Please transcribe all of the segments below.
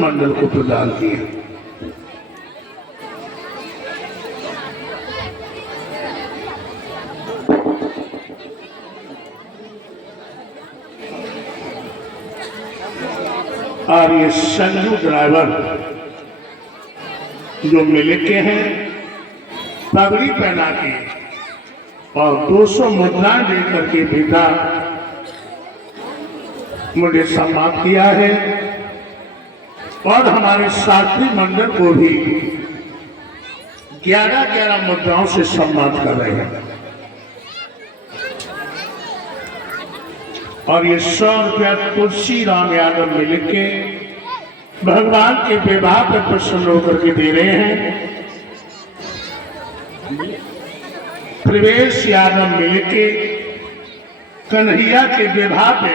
मंडल को प्रदान किया। और ये संजू ड्राइवर जो मिल के हैं पगड़ी पहना के और 200 मुद्राएं देकर के बेटा मुझे सम्मान किया है और हमारे साथी मंडल को भी 11-11 मुद्राओं से सम्मान कर रहे हैं। और ये 100 रुपया तुलसी राम यादव मिल के भगवान के विवाह पर प्रसन्न होकर के दे रहे हैं। प्रवेश यादव मिल के कन्हैया के विवाह पे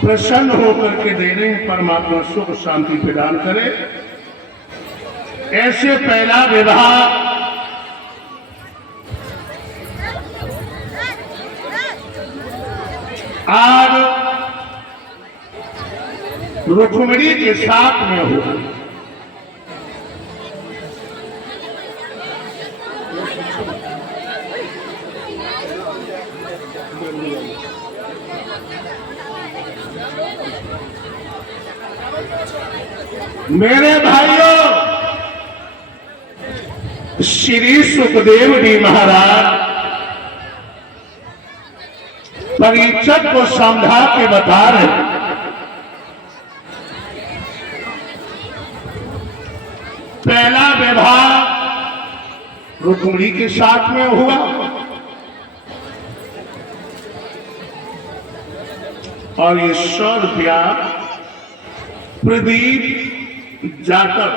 प्रसन्न होकर के दे रहे हैं। परमात्मा सुख शांति प्रदान करे। ऐसे पहला विवाह आज रुक्मिणी के साथ में हुआ। मेरे भाइयों, श्री सुखदेव जी महाराज परीक्षक को समझा के बता रहे, पहला विवाह रुक्मिणी के साथ में हुआ और ये 100 रुपया प्रदीप जातक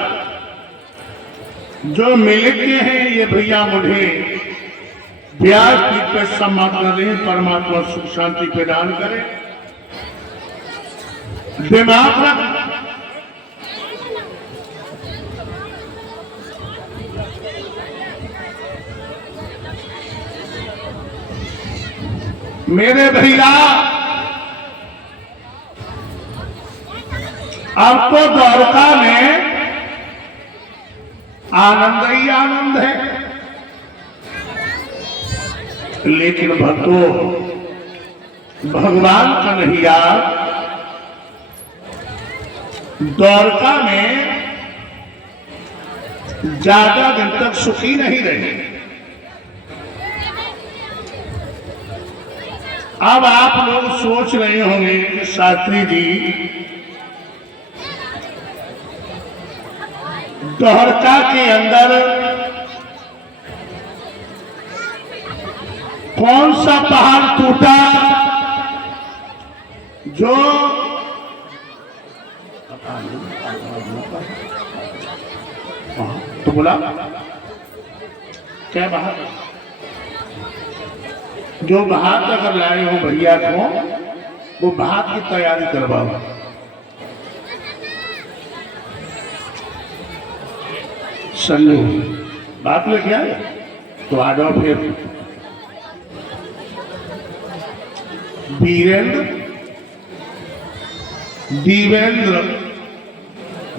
जो मिल के हैं ये भैया मुझे ब्याज की पे सम्मान कर रहे हैं। परमात्मा सुख शांति प्रदान करे। दिमाग रख, मेरे भैया अब तो द्वारका में आनंद ही आनंद है, लेकिन भक्तों भगवान कन्हैया द्वारका में ज्यादा दिन तक सुखी नहीं रहे। अब आप लोग सोच रहे होंगे कि शास्त्री जी द्वारका के अंदर कौन सा पहाड़ टूटा जो तो बोला क्या बात, जो भात अगर लाए हो भैया को वो भात की तैयारी करवाओ। संजू बात लेके आए तो आ जाओ। फिर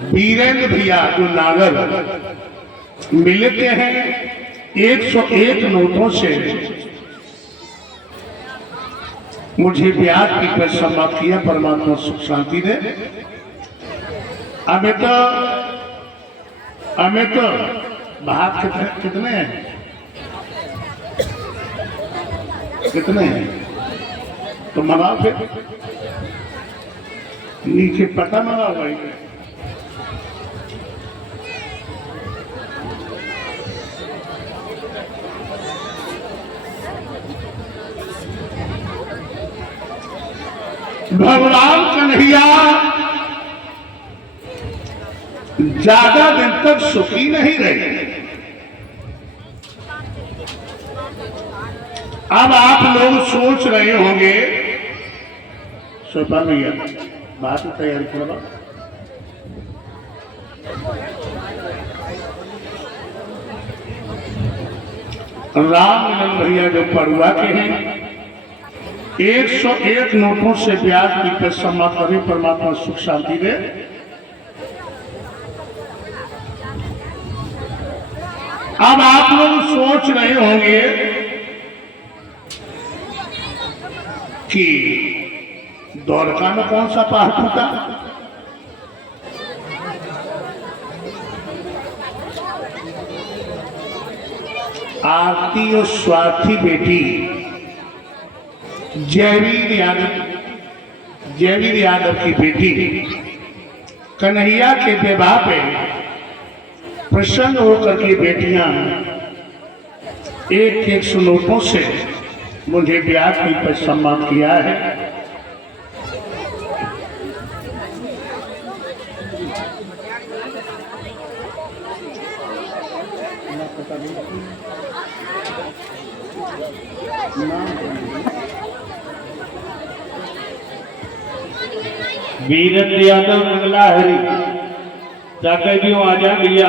वीरेंद्र भैया जो नागर मिलते हैं 101 नोटों से मुझे ब्याज की पे सम्मान किया। परमात्मा सुख शांति दे। हमें तो भात कितने हैं तो मंगाओ। फिर नीचे पता मंगाओ भाई। भगवान कन्हैया ज्यादा दिन तक सुखी नहीं रहे। अब आप लोग सोच रहे होंगे सोपा भैया बात की तैयारी करवा। राम मिलन भैया जो पड़ुआ के हैं 101 नोटों से ब्याज की क्षमा करे, परमात्मा सुख शांति दे। अब आप लोग सोच रहे होंगे कि द्वारका में कौन सा पहाड़ टूटा? आरती और स्वार्थी बेटी जयवीर यादव की बेटी कन्हैया के विवाह पे प्रसन्न होकर के बेटियां 100 नोटों से मुझे ब्याज की सम्मान किया है। वीरेंद्र यादव मंगला हरी जाकर भी आ जा भैया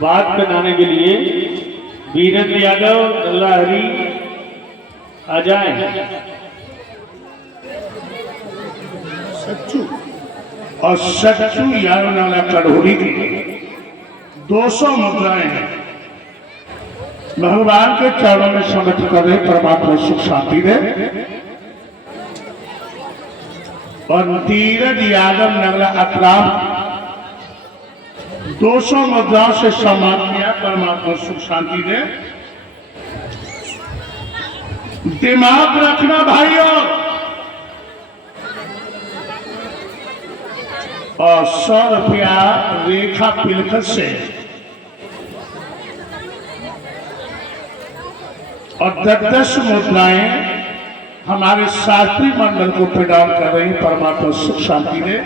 बात बनाने के लिए। वीरेंद्र यादव मंगला हरी आ जाए। सच्चू और सच्चू यादव नाला कड़ोरी की 200 मुद्राएं हैं। भगवान के चरणों में समर्पित कर रहे, परमात्मा सुख शांति दे। और धीरज यादव नगला अकराम 200 मुद्राओं से सम्मान किया, परमात्मा सुख शांति दे। दिमाग रखना भाइयों, और 100 रुपया रेखा पिलखत से और 10 मुद्राएं हमारे शास्त्री मंडल को प्रदान कर रही, परमात्मा सुख शांति दे।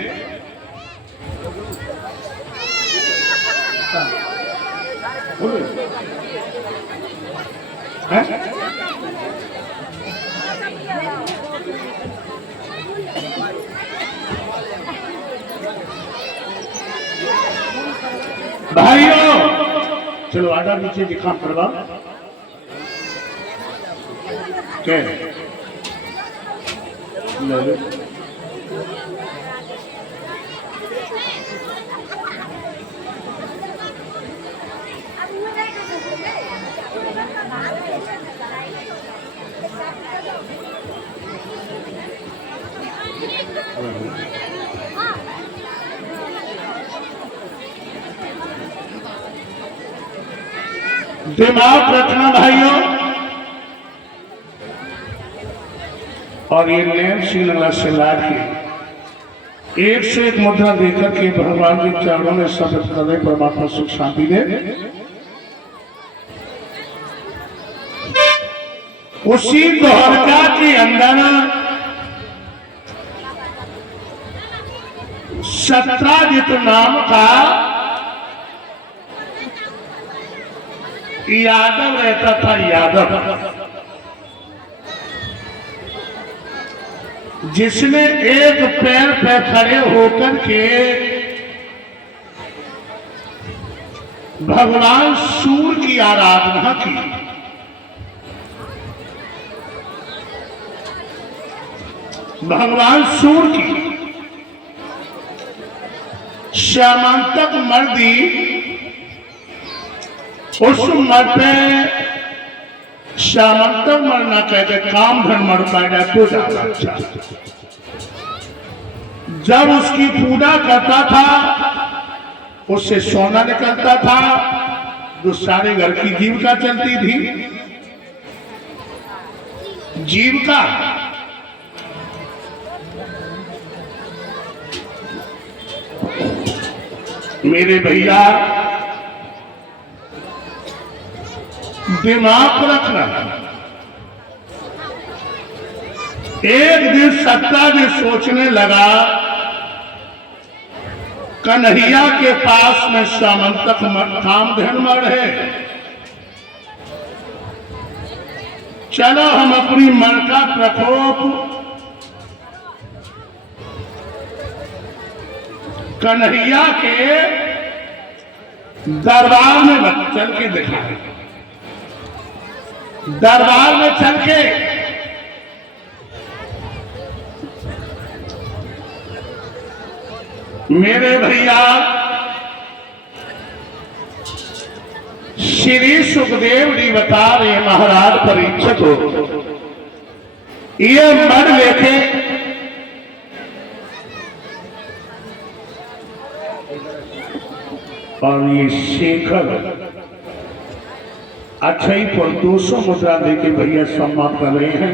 भाइयों चलो आधा नीचे दिखा करवा क्या दिमाग रखना भाइयों। और ये नैन श्रीलंका से लाके 101 मुद्रा देकर के भगवान के चरणों में शपथ कर रहे, परमात्मा सुख शांति दे। उसी द्वारका के अंदर 17 नाम का यादव रहता था। यादव जिसने एक पैर पे खड़े होकर के भगवान सूर्य की आराधना की। भगवान सूर्य की श्यामांतक मर्दी उस मर पे श्यामांतक मरना कहते, काम धन मर पैदा तो ज्यादा अच्छा। जब उसकी पूजा करता था उससे सोना निकलता था, जो सारे घर की जीविका चलती थी। जीविका मेरे भैया दिमाग रखना। एक दिन सत्ताजी सोचने लगा, कन्हैया के पास में श्यामंतक कामधेनु मर है, चलो हम अपनी मन का प्रकोप कन्हैया के दरबार में चल के दिखाए। दरबार में चल के मेरे भैया श्री सुखदेव जी बता रहे महाराज परीक्षित हो, ये मर लेके और ये शेखर अच्छा ही पर 200 मुद्रा देके भैया सम्मान कर रहे हैं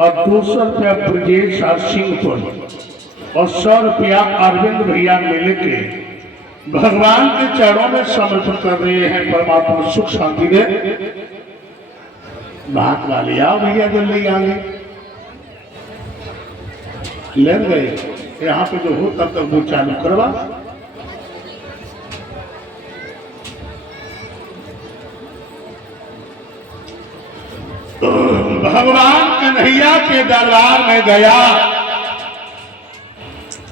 और 200 रुपया ब्रजेश और सिंह पर और 100 रुपया अरविंद भैया मिल के भगवान के चरणों में समर्पित कर रहे हैं। परमात्मा सुख शांति दे। बात वाले आओ भैया जल्दी आगे लग गए यहाँ पे जो हो तब तक वो चालू करवा। भगवान कन्हैया के दरबार में गया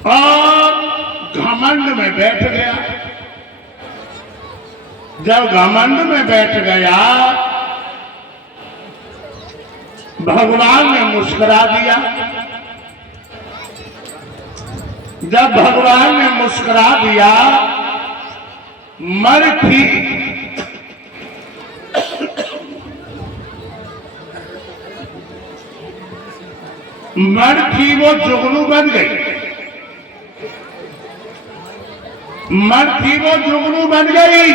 और घमंड में बैठ गया। जब घमंड में बैठ गया भगवान ने मुस्कुरा दिया। जब भगवान ने मुस्कुरा दिया मर थी वो जुगनू बन गई। मर थी वो जुगनू बन गई।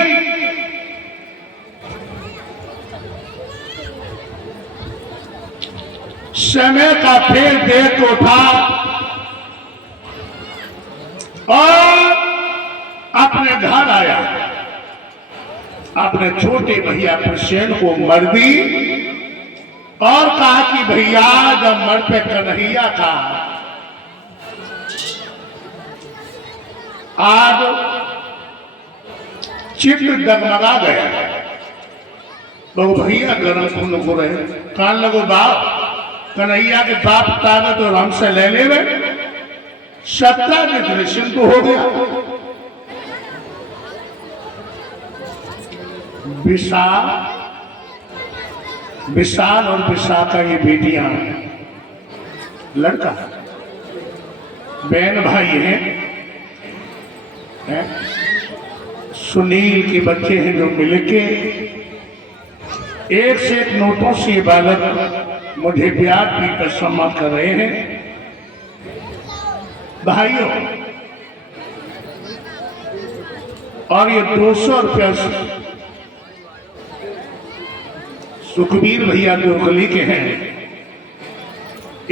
समय का फेर देख उठा और अपने घर आया। अपने छोटे भैया प्रसेन को मर दी और कहा कि भैया जब मर पे कन्हैया था आज चित्त डगमगा गया। तो भैया गरम खून हो रहे कान लगो बाप कन्हैया के बाप ताकत और हमसे ले ले गए। सत्ता डिप्रेशन तो हो गया। विशाल और विशाखा ये बेटियां लड़का बहन भाई हैं सुनील के बच्चे हैं जो मिलके एक से एक नोटों से बालक मुझे प्यार पीकर सम्मान कर रहे हैं। भाइयों और ये 200 रुपया सुखबीर भैया जो गली के हैं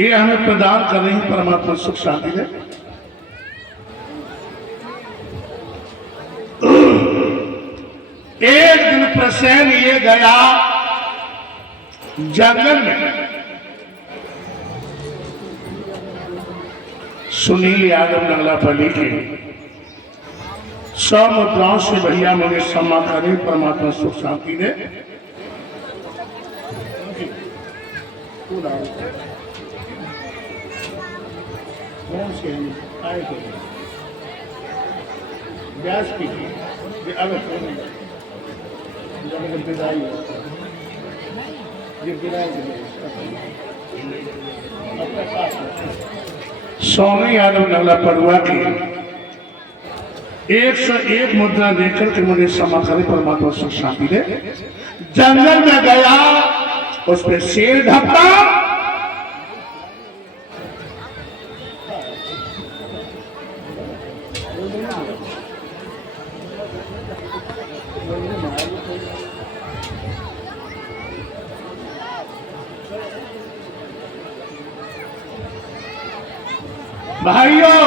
ये हमें प्रदान कर रहे हैं। परमात्मा सुख शांति दे। एक दिन प्रसेन ये गया जंगल में। सुनील यादव नगलापल्ली के 100 मुद्राओं से भैया मुझे सम्मान करें। परमात्मा सुख शांति दे। गैस की स्वामी यादव नगला पड़ुआ की 101 मुद्रा देकर के मुझे क्षमा करे। परमात्मा सुख शांति दे। जंगल में गया उस पर शेर ढपका भाइयों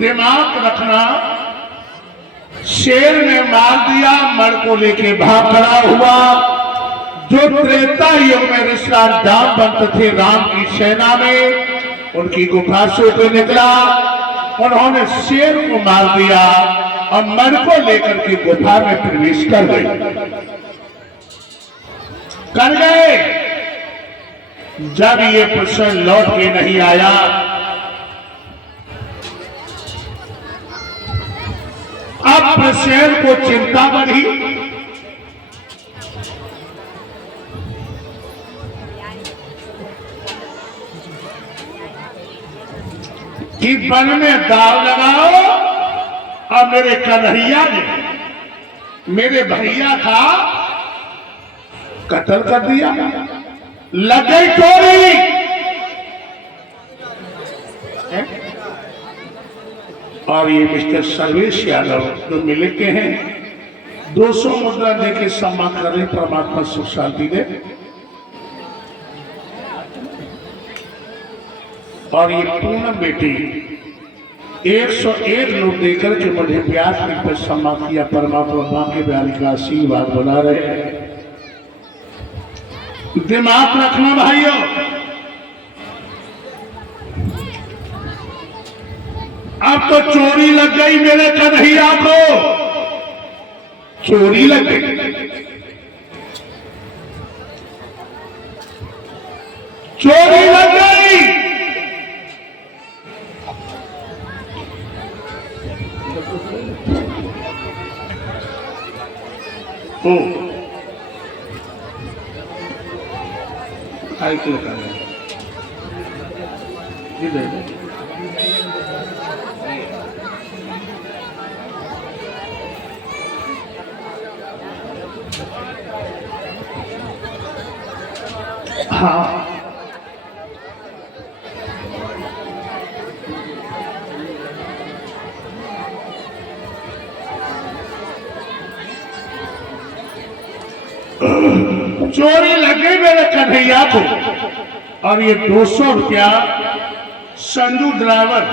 दिमाग रखना। शेर ने मार दिया मर को लेके भाग खड़ा हुआ। जो त्रेता युग में ऋषिराज जामवंत थे राम की सेना में उनकी गुफा से होकर निकला। उन्होंने शेर को मार दिया और मर को लेकर के गुफा में प्रवेश कर गए। जब ये प्रश्न लौट के नहीं आया अब प्रसेन को चिंता बढ़ी। कि वन में दाव लगाओ और मेरे कन्हैया ने मेरे भैया का कत्ल कर दिया। लग गई चोरी। और ये मिस्टर सर्वेश यादव जो मिले के हैं 200 मुद्रा देके सम्मान कर रहे परमात्मा सुख शांति दे। और ये पूनम बेटी 101 नोट देकर के मुझे ब्याज पर सम्मान किया। परमात्मा बाकी बयानी का आशीर्वाद बना रहे। दिमाग रखना भाइयों, अब तो चोरी लग गई मेरे कन्हैया को, चोरी लग गई, चोरी लग गई। ओ आई क्यों कर रहे हैं? हाँ चोरी लग गई मेरे कन्हैया को। और ये 200 रुपया संजू ड्राइवर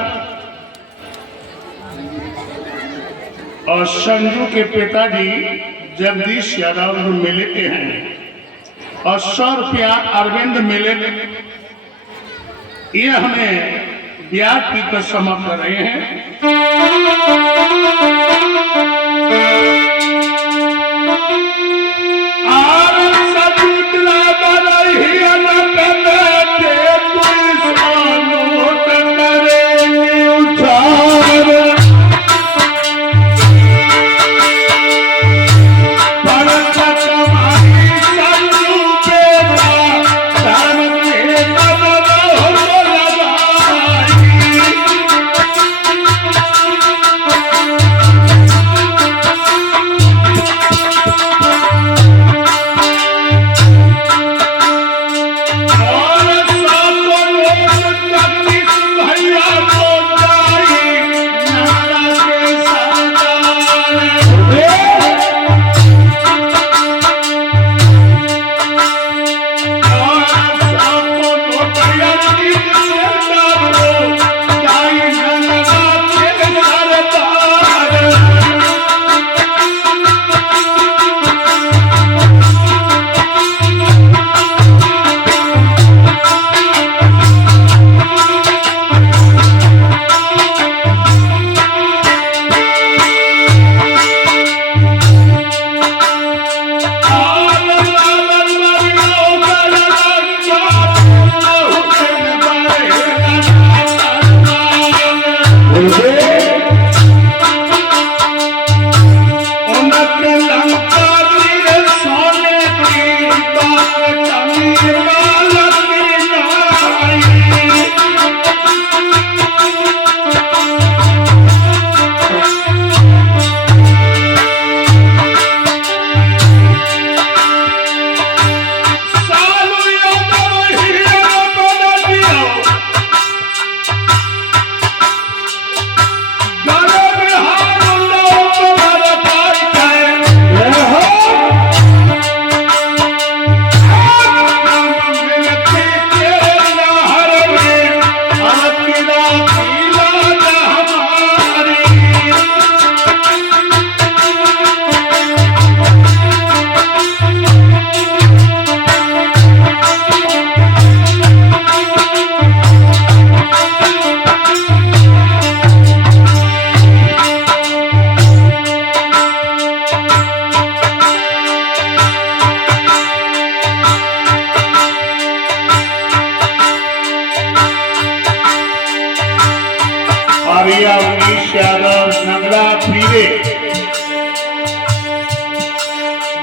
और संजू के पिताजी जगदीश यादव मिले के हैं और 100 रुपया अरविंद मिले। ये हमें ब्याज की तो समझ कर रहे हैं।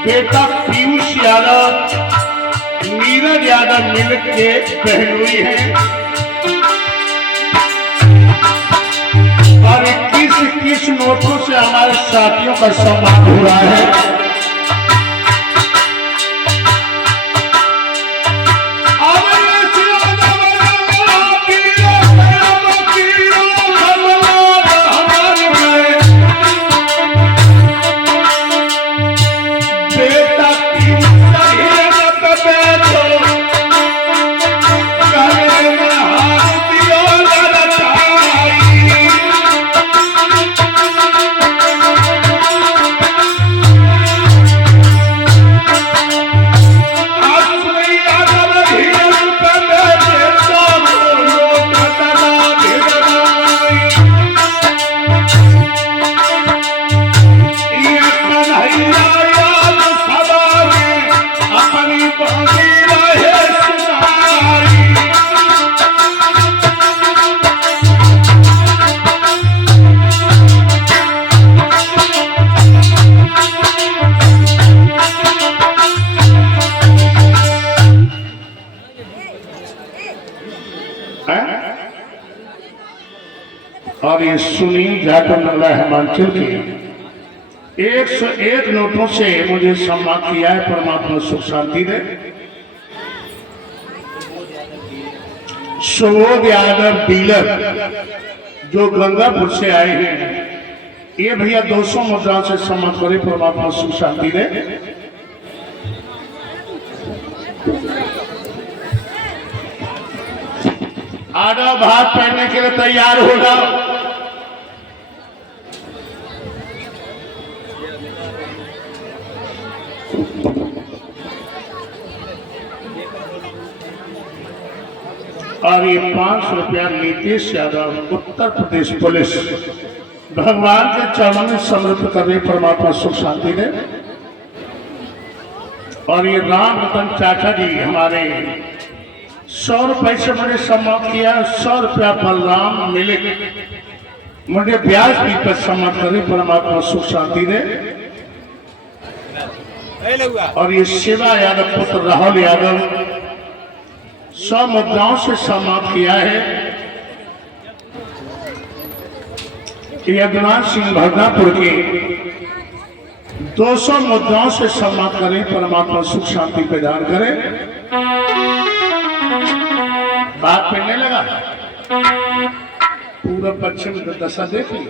बेटा पीयूष यादव नीरज यादव मिल के बहन हुई है। नोटों से हमारे साथियों का सम्मान हो रहा है। और ये सुनील जाटव नगला हिमाचल के 101 नोटों से मुझे सम्मान किया है। परमात्मा सुख शांति दे। सुबोध यादव डीलर जो गंगापुर से आए हैं, ये भैया 200 मुद्रा से सम्मान करे। परमात्मा सुख शांति दे। आधा भाग पहनने के लिए तैयार हो जाओ। और ये 500 रुपया नीतीश यादव उत्तर प्रदेश पुलिस भगवान के चरणों में समर्पित कर रही। परमात्मा सुख शांति दे। और ये राम रतन चाचा जी हमारे 100 रुपए से मुझे सम्मान किया। 100 रुपया बलराम मिले मुझे ब्याज भी पर सम्मान करे। परमात्मा सुख शांति दे। और ये शिवा यादव पुत्र राहुल यादव 100 मुद्राओं से सम्मान किया है। यदुनाथ सिंह भरनापुर के 200 मुद्राओं से सम्मान करें। परमात्मा सुख शांति प्रदान करे। बात पढ़ने लगा पूरा पश्चिम दशा देख ली।